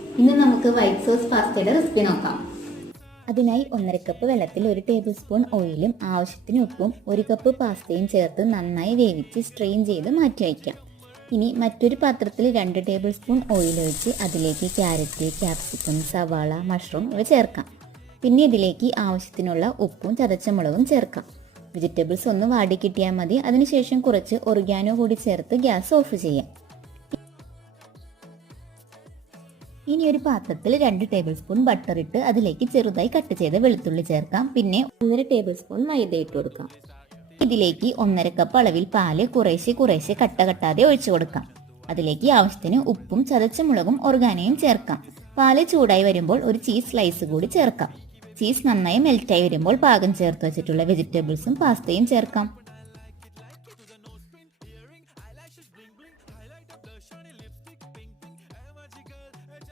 ഇന്ന് നമുക്ക് white sauce പാസ്തയുടെ recipe നോക്കാം. അതിനായി 1.5 കപ്പ് വെള്ളത്തിൽ 1 ടേബിൾ സ്പൂൺ ഓയിലും ആവശ്യത്തിന് ഉപ്പും 1 കപ്പ് പാസ്തയും ചേർത്ത് നന്നായി വേവിച്ച് സ്ട്രെയിൻ ചെയ്ത് മാറ്റി വയ്ക്കാം. ഇനി മറ്റൊരു പാത്രത്തിൽ 2 ടേബിൾ സ്പൂൺ ഓയിൽ ഒഴിച്ച് അതിലേക്ക് ക്യാരറ്റ്, ക്യാപ്സിക്കം, സവാള, മഷ്റൂം ഇവ ചേർക്കാം. പിന്നെ ഇതിലേക്ക് ആവശ്യത്തിനുള്ള ഉപ്പും ചതച്ച മുളകും ചേർക്കാം. വെജിറ്റബിൾസ് ഒന്ന് വാടി കിട്ടിയാൽ മതി. അതിനുശേഷം കുറച്ച് ഒറിഗാനോ കൂടി ചേർത്ത് ഗ്യാസ് ഓഫ് ചെയ്യാം. ഇനി ഒരു പാത്രത്തിൽ 2 ടേബിൾ സ്പൂൺ ബട്ടർ ഇട്ട് അതിലേക്ക് ചെറുതായി കട്ട് ചെയ്ത വെളുത്തുള്ളി ചേർക്കാം. പിന്നെ 1.5 ടേബിൾ സ്പൂൺ മൈദ ഇട്ട് കൊടുക്കാം. ഇതിലേക്ക് 1.5 കപ്പ് അളവിൽ പാല് കുറേശ്ശെ കട്ട കട്ടാതെ ഒഴിച്ചു കൊടുക്കാം. അതിലേക്ക് ആവശ്യത്തിന് ഉപ്പും ചതച്ച മുളകും ഒറിഗാനോയും ചേർക്കാം. പാല് ചൂടായി വരുമ്പോൾ ഒരു ചീസ് സ്ലൈസ് കൂടി ചേർക്കാം. ചീസ് നന്നായി മെൽറ്റായി വരുമ്പോൾ പാകം ചേർത്ത് വെച്ചിട്ടുള്ള വെജിറ്റബിൾസും പാസ്തയും ചേർക്കാം.